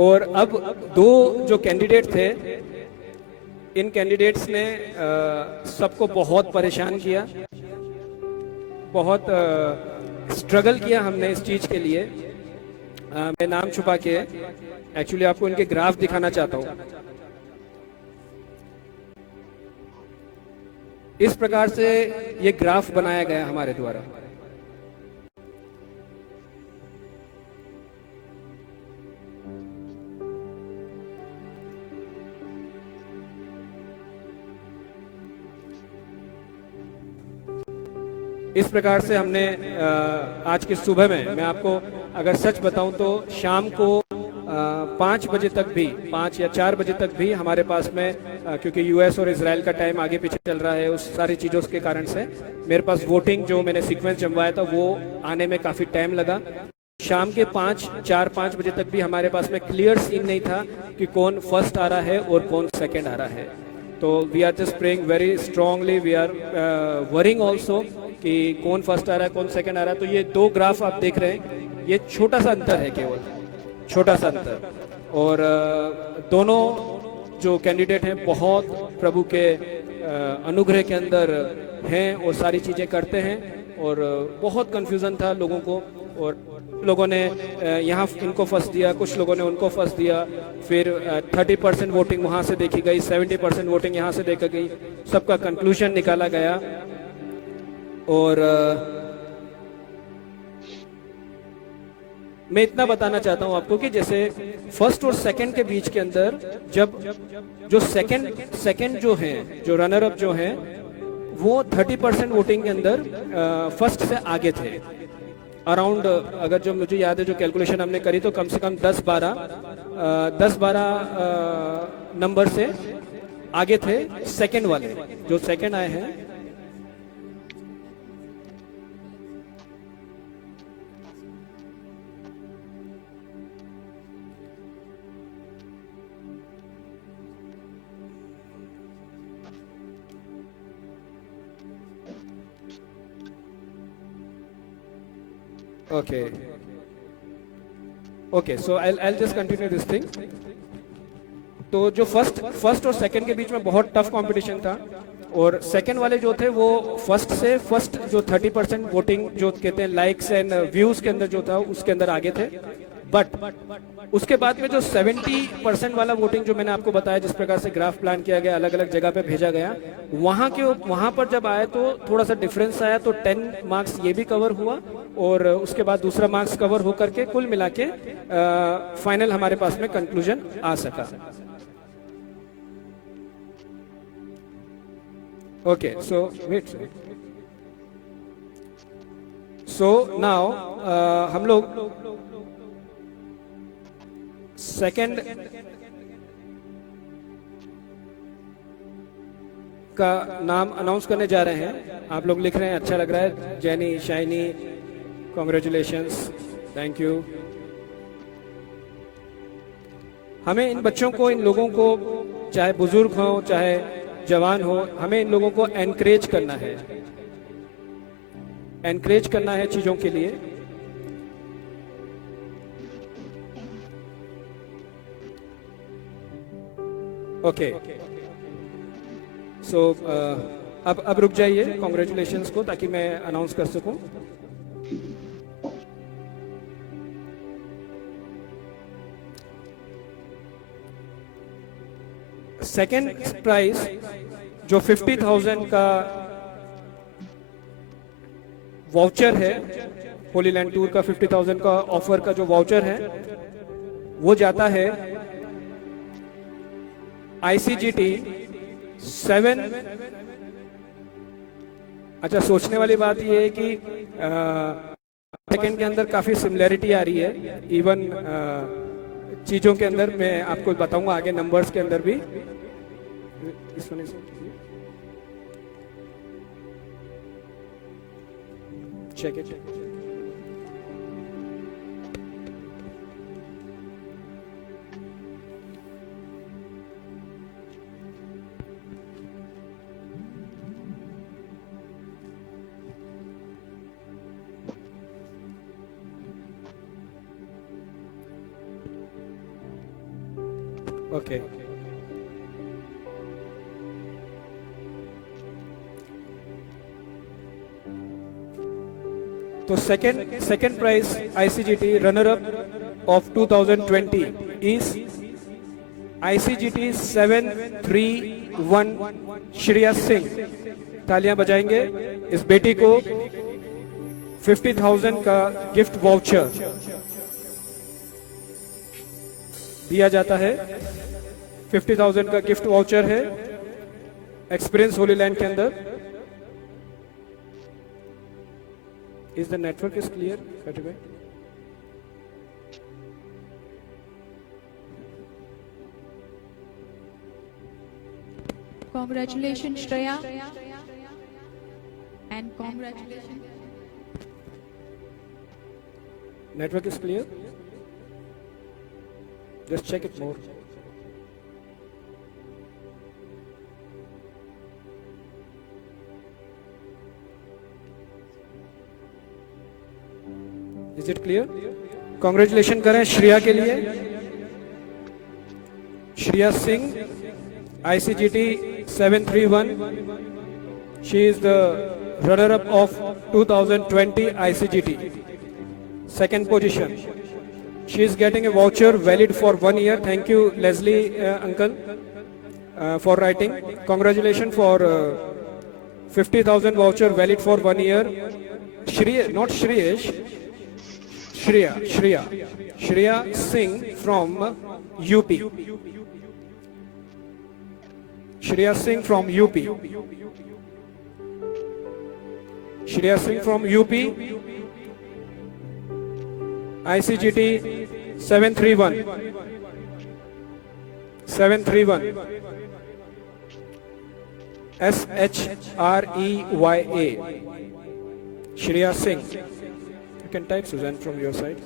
और अब दो जो कैंडिडेट थे, इन कैंडिडेट्स ने सबको बहुत परेशान किया, बहुत स्ट्रगल किया हमने इस चीज़ के लिए। मैं नाम छुपा के एक्चुअली आपको इनके ग्राफ दिखाना चाहता हूँ। इस प्रकार से ये ग्राफ बनाया गया हमारे द्वारा। इस प्रकार से हमने आज की सुबह में, मैं आपको अगर सच बताऊं तो शाम को 5 बजे तक भी, 5 या 4 बजे तक भी हमारे पास में, क्योंकि यूएस और इजराइल का टाइम आगे पीछे चल रहा है, उस सारी चीज़ों के कारण से मेरे पास वोटिंग जो मैंने सीक्वेंस जमवाया था वो आने में काफ़ी टाइम लगा। शाम के 4-5 बजे तक भी हमारे पास में क्लियर सीन नहीं था कि कौन फर्स्ट आ रहा है और कौन सेकेंड आ रहा है। तो we are just praying very strongly, we are worrying also कि कौन फर्स्ट आ रहा है कौन सेकंड आ रहा है। तो ये दो ग्राफ आप देख रहे हैं, ये छोटा सा अंतर है, केवल छोटा सा अंतर। और दोनों जो कैंडिडेट हैं बहुत प्रभु के अनुग्रह के अंदर हैं और सारी चीज़ें करते हैं। और बहुत कंफ्यूजन था लोगों को, और लोगों ने यहाँ इनको फंस दिया, कुछ लोगों ने उनको फंस दिया। फिर 30% वोटिंग वहाँ से देखी गई, 70% वोटिंग यहाँ से देखी गई, सबका कंक्लूजन निकाला गया। और मैं इतना बताना चाहता हूं आपको कि जैसे फर्स्ट और सेकंड के बीच के अंदर, जब जो सेकंड जो हैं, जो रनर अप जो हैं, वो 30% वोटिंग के अंदर फर्स्ट से आगे थे। अराउंड, अगर जो मुझे याद है, जो कैलकुलेशन हमने करी, तो कम से कम 10-12 नंबर से आगे थे सेकंड वाले, जो सेकंड आए हैं। Okay, so I'll just continue this thing. तो जो फर्स्ट और सेकंड के बीच में बहुत टफ कंपटीशन था, और सेकंड वाले जो थे वो फर्स्ट जो 30% वोटिंग जो कहते हैं लाइक्स एंड व्यूज के अंदर जो था उसके अंदर आगे थे। बट उसके बाद में जो 70% वाला वोटिंग जो मैंने आपको बताया, जिस प्रकार से ग्राफ प्लान किया गया, अलग अलग जगह पे भेजा गया, वहां पर जब आए तो थोड़ा सा डिफरेंस आया। तो 10 मार्क्स ये भी कवर हुआ, और उसके बाद दूसरा मार्क्स कवर होकर के कुल मिला के फाइनल हमारे पास में कंक्लूजन आ सका। Okay, so wait. So now हम लोग सेकंड का नाम अनाउंस करने जा रहे हैं। आप लोग लिख रहे हैं, अच्छा लग रहा है। जैनी, शाइनी, कॉन्ग्रेचुलेशंस, थैंक यू। हमें इन बच्चों को, इन लोगों को, चाहे बुजुर्ग हो चाहे जवान हो, हमें इन लोगों को एनकरेज करना है, एनकरेज करना है चीजों के लिए। ओके, सो अब रुक जाइए कॉन्ग्रेचुलेशंस को, ताकि मैं अनाउंस कर सकूं। सेकेंड प्राइज जो 50,000 का वाउचर है, होली लैंड टूर का 50,000 का ऑफर का जो वाउचर है, वो जाता है ICGT 7। अच्छा, सोचने वाली बात ये है कि सेकेंड के अंदर काफी सिमिलैरिटी आ रही है, इवन चीजों के अंदर। मैं आपको बताऊंगा आगे नंबर्स के अंदर भी। check it. ओके, तो second prize ICGT runner up of 2020 is ICGT 731 Shreya Singh. तालियां बजाएंगे। इस बेटी को 50,000 का गिफ्ट वाउचर दिया जाता है। 50,000 का गिफ्ट वाउचर है एक्सपीरियंस होली लैंड के अंदर। Is the network is clear भाई? Congratulations, Shreya, and congratulations. Network is clear? Just check it more. Is it clear? Congratulations करें श्रेया के लिए। Shreya Singh, ICGT 731. She is the runner-up of 2020 ICGT. Second position. She is getting a voucher valid for 1 year. Thank you, Leslie uncle, for writing. Congratulations for 50,000 voucher valid for 1 year. Shreya, not Shreyesh. Shreya Singh from UP. Shreya Singh from UP. Shreya Singh from UP. ICGT 731. 731. SHREYA. Shreya Singh. You can type, Suzanne, from your side.